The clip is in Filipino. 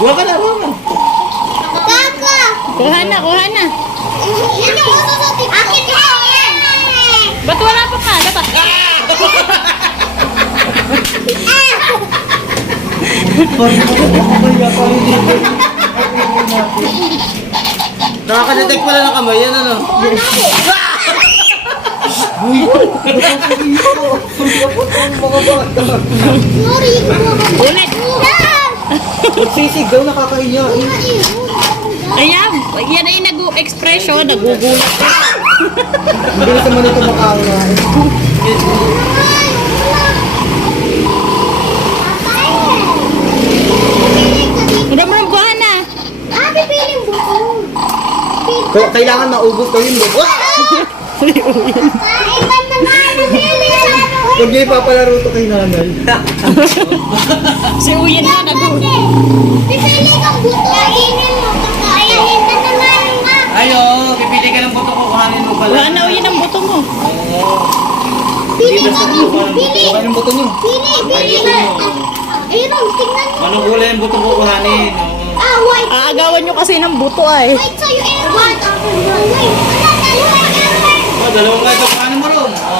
Huwag ka na, huwag ka. Kaka! Kuha na, kuha na. Yan yung ususutin ko. Akin na yan! Ba't wala pa ka? Dapat. Nakaka-detect pala ng kamay, yan ano? Sorry, Ulit. Magsisig daw, nakakahiya. Ayan, yan ay nag-expression, nagugulat. Hindi na naman ito makaungain. Muram-muram, kuha na. Pipiling buko. Kailangan maubos daw yun. Iba naman, pipili Huwag niyo ipapalaro ito kay nanay. Si Uyen na, nagugulat. Pipili kang buto. Kainin mo. Kakainin ka naman, ma. Ayo, pipili ka ng buto ko, kuhanin mo pala. Kuha na, Uyen, ang buto mo. Pili ka mo. Pili. Kuhanin yung buto niyo. Pili. Ayun, tingnan mo. Anong kulay yung buto ko, kuhanin? White. Aagawan nyo kasi ng buto ay. White sa'yo, Aaron. White. Wait. Dalawang kayo, kuhanin mo ron.